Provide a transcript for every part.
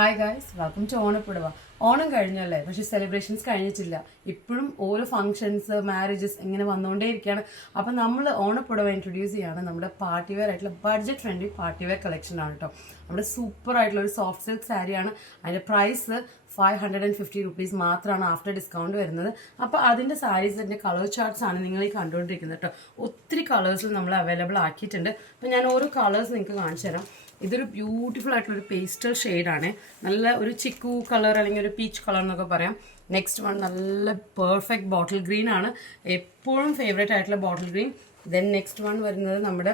Hi guys, welcome to Onappudava. Onam കഴിഞ്ഞല്ലേ, പക്ഷെ celebrations കഴിഞ്ഞിട്ടില്ല. ഇപ്പോഴും ഓരോ ഫംഗ്ഷൻസ്, മാരേജസ് ഇങ്ങനെ വന്നുകൊണ്ടേയിരിക്കുകയാണ്. അപ്പം നമ്മൾ ഓണപ്പുടവ ഇൻട്രൊഡ്യൂസ് ചെയ്യാണ് നമ്മുടെ പാർട്ടി വെയർ ആയിട്ടുള്ള budget friendly party wear collection ആണ് കേട്ടോ. നമ്മുടെ സൂപ്പർ ആയിട്ടുള്ള ഒരു സോഫ്റ്റ് സിൽക്ക് സാരിയാണ്. അതിൻ്റെ പ്രൈസ് 550 റുപ്പീസ് മാത്രമാണ് ആഫ്റ്റർ ഡിസ്കൗണ്ട് വരുന്നത്. അപ്പോൾ അതിൻ്റെ സാരീസിൻ്റെ കളർ ചാർട്ട്സ് ആണ് നിങ്ങൾ ഈ കണ്ടുകൊണ്ടിരിക്കുന്നത് കേട്ടോ. ഒത്തിരി കളേഴ്സിൽ നമ്മൾ അവൈലബിൾ ആക്കിയിട്ടുണ്ട്. അപ്പോൾ ഞാൻ ഓരോ കളേഴ്സ് നിങ്ങൾക്ക് കാണിച്ചു തരാം. ഇതൊരു ബ്യൂട്ടിഫുൾ ആയിട്ടുള്ള ഒരു പേസ്റ്റൽ ഷെയ്ഡാണ്. നല്ല ഒരു ചിക്കു കളർ അല്ലെങ്കിൽ ഒരു പീച്ച് കളർ എന്നൊക്കെ പറയാം. നെക്സ്റ്റ് വൺ നല്ല പെർഫെക്റ്റ് ബോട്ടിൽ ഗ്രീൻ ആണ്, എപ്പോഴും ഫേവറേറ്റ് ആയിട്ടുള്ള bottle green. Then next one വരുന്നത് നമ്മുടെ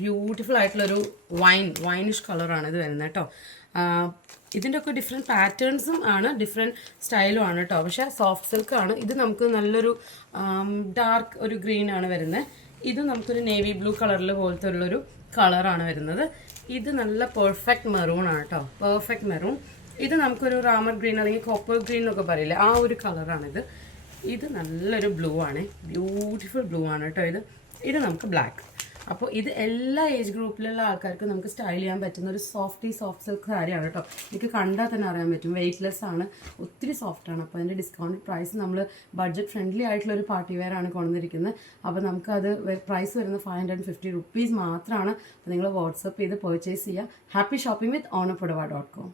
ബ്യൂട്ടിഫുൾ ആയിട്ടുള്ളൊരു വൈനിഷ് കളറാണ് ഇത് വരുന്നത് കേട്ടോ. ഇതിൻ്റെ ഒക്കെ ഡിഫറെൻറ്റ് പാറ്റേൺസും ആണ്, ഡിഫറെൻറ്റ് സ്റ്റൈലും ആണ് കേട്ടോ. പക്ഷേ സോഫ്റ്റ് സിൽക്ക് ആണ്. ഇത് നമുക്ക് നല്ലൊരു ഡാർക്ക് ഒരു ഗ്രീൻ ആണ് വരുന്നത്. ഇത് നമുക്കൊരു നേവി ബ്ലൂ കളറിൽ പോലത്തെ ഉള്ളൊരു കളറാണ് വരുന്നത്. ഇത് നല്ല പെർഫെക്റ്റ് മെറൂൺ ആണ് കേട്ടോ, പെർഫെക്റ്റ് മെറൂൺ. ഇത് നമുക്കൊരു റാമർ ഗ്രീൻ അല്ലെങ്കിൽ കോപ്പർ ഗ്രീൻ എന്നൊക്കെ പറയില്ലേ, ആ ഒരു കളറാണിത്. ഇത് നല്ലൊരു ബ്ലൂ ആണ്, ബ്യൂട്ടിഫുൾ ബ്ലൂ ആണ് കേട്ടോ. ഇത് നമുക്ക് ബ്ലാക്ക്. അപ്പോൾ ഇത് എല്ലാ ഏജ് ഗ്രൂപ്പിലുള്ള ആൾക്കാർക്ക് നമുക്ക് സ്റ്റൈൽ ചെയ്യാൻ പറ്റുന്ന ഒരു സോഫ്റ്റ് സിൽക്ക് സാരിയാണ് കേട്ടോ. എനിക്ക് കണ്ടാൽ തന്നെ അറിയാൻ പറ്റും, വെയ്റ്റ്ലെസ് ആണ്, ഒത്തിരി സോഫ്റ്റ് ആണ്. അപ്പോൾ അതിൻ്റെ ഡിസ്കൗണ്ട് പ്രൈസ് നമ്മൾ ബഡ്ജറ്റ് ഫ്രണ്ട്ലി ആയിട്ടുള്ള ഒരു പാർട്ടി വെയർ ആണ് കൊണ്ടുവന്നിരിക്കുന്നത്. അപ്പോൾ നമുക്കത് പ്രൈസ് വരുന്നത് 550 റുപ്പീസ് മാത്രമാണ്. അപ്പോൾ നിങ്ങൾ വാട്സപ്പ് ചെയ്ത് പർച്ചേസ് ചെയ്യുക. Happy shopping with ഓണപ്പുടവ.com.